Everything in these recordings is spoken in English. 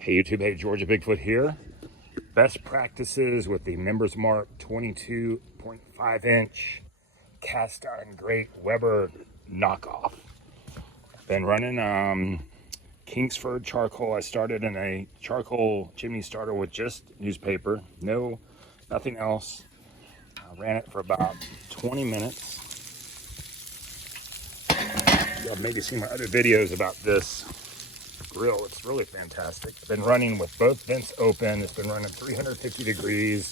Hey YouTube, hey Georgia Bigfoot here. Best practices with the Members Mark 22.5 inch cast iron grate Weber knockoff. Been running Kingsford charcoal. I started in a charcoal chimney starter with just newspaper, nothing else. I ran it for about 20 minutes. Y'all maybe seen my other videos about this grill. It's really fantastic. I've been running with both vents open. It's been running 350 degrees,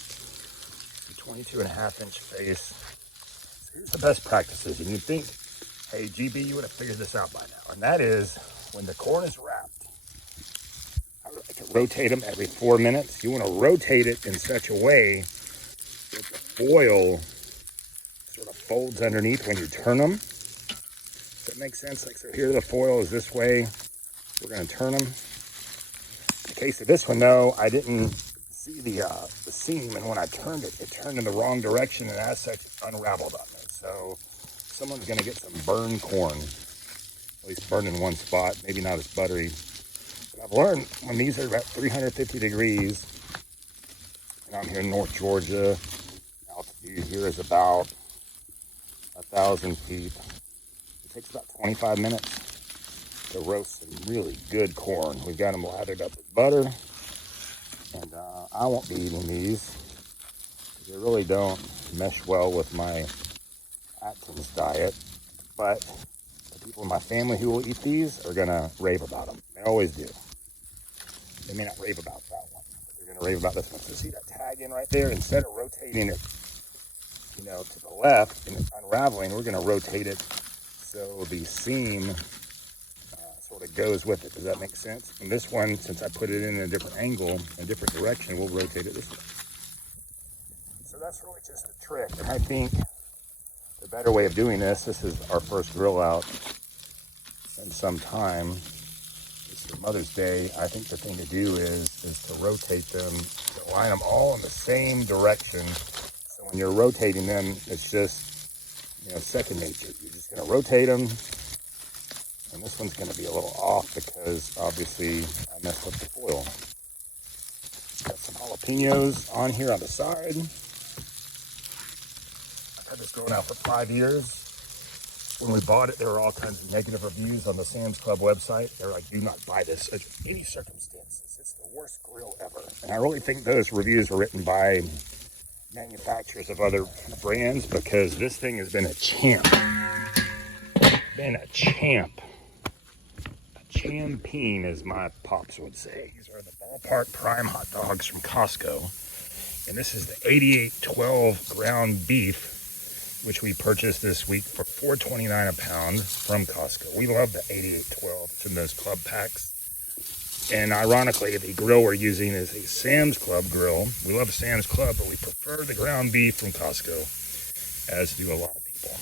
22.5 inch face. So here's the best practices. And you'd think, hey, GB, you would have figured this out by now. And that is when the corn is wrapped, I like to rotate them every 4 minutes. You want to rotate it in such a way that the foil sort of folds underneath when you turn them. Does that make sense? Like, so here the foil is this way. We're going to turn them. In the case of this one, though, I didn't see the seam, and when I turned it, it turned in the wrong direction, and as such, it unraveled on me. So someone's going to get some burned corn, at least burned in one spot, maybe not as buttery. But I've learned when these are about 350 degrees, and I'm here in North Georgia, altitude here is about 1,000 feet. It takes about 25 minutes to roast some really good corn. We've got them lathered up with butter, and I won't be eating these. They really don't mesh well with my Atkins diet, but the people in my family who will eat these are gonna rave about them. They always do. They may not rave about that one, but they're gonna rave about this one. So see that tag in right there? Instead of rotating it, to the left and it's unraveling, we're gonna rotate it so the seam sort of goes with it. Does that make sense? And this one, since I put it in a different angle, a different direction, we'll rotate it this way. So that's really just a trick. And I think the better way of doing this is our first grill out in some time. It's for Mother's Day. I think the thing to do is to rotate them, to line them all in the same direction. So when you're rotating them, it's just, second nature. You're just going to rotate them. And this one's going to be a little off because obviously I messed up the foil. Got some jalapenos on here on the side. I've had this going out for 5 years. When we bought it, there were all kinds of negative reviews on the Sam's Club website. They're like, do not buy this under any circumstances. It's the worst grill ever. And I really think those reviews were written by manufacturers of other brands, because this thing has been a champ. Been a champ. Champion, as my pops would say. These are the Ballpark Prime hot dogs from Costco. And this is the 8812 ground beef, which we purchased this week for $4.29 a pound from Costco. We love the 8812. It's in those club packs. And ironically, the grill we're using is a Sam's Club grill. We love Sam's Club, but we prefer the ground beef from Costco, as do a lot of people.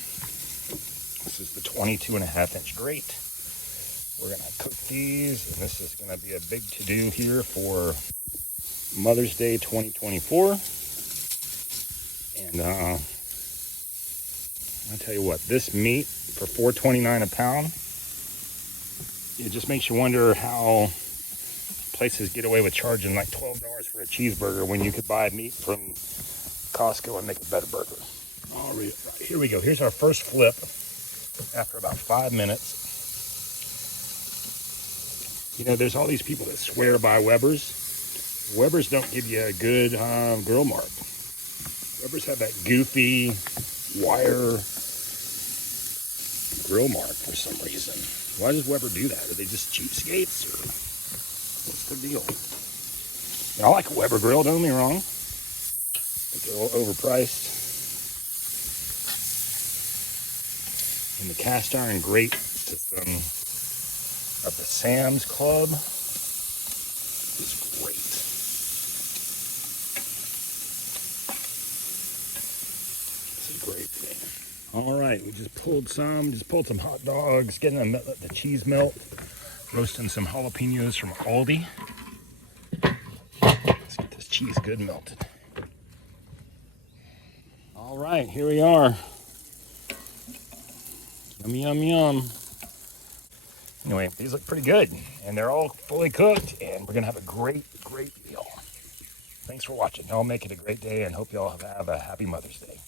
This is the 22.5 inch grate. We're going to cook these, and this is going to be a big to-do here for Mother's Day 2024. And I'll tell you what, this meat for $4.29 a pound, it just makes you wonder how places get away with charging like $12 for a cheeseburger when you could buy meat from Costco and make a better burger. All right, here we go. Here's our first flip after about 5 minutes. There's all these people that swear by Weber's. Weber's don't give you a good grill mark. Weber's have that goofy wire grill mark for some reason. Why does Weber do that? Are they just cheapskates, or what's the deal? I like a Weber grill, don't get me wrong. I think they're a little overpriced. And the cast iron grate system of the Sam's Club is great. It's a great thing. All right, we just pulled some hot dogs, getting them, let the cheese melt, roasting some jalapenos from Aldi. Let's get this cheese good melted. All right, here we are. Yum, yum, yum. Anyway, these look pretty good, and they're all fully cooked, and we're gonna have a great meal. Thanks for watching. Y'all make it a great day, and hope y'all have a happy Mother's Day.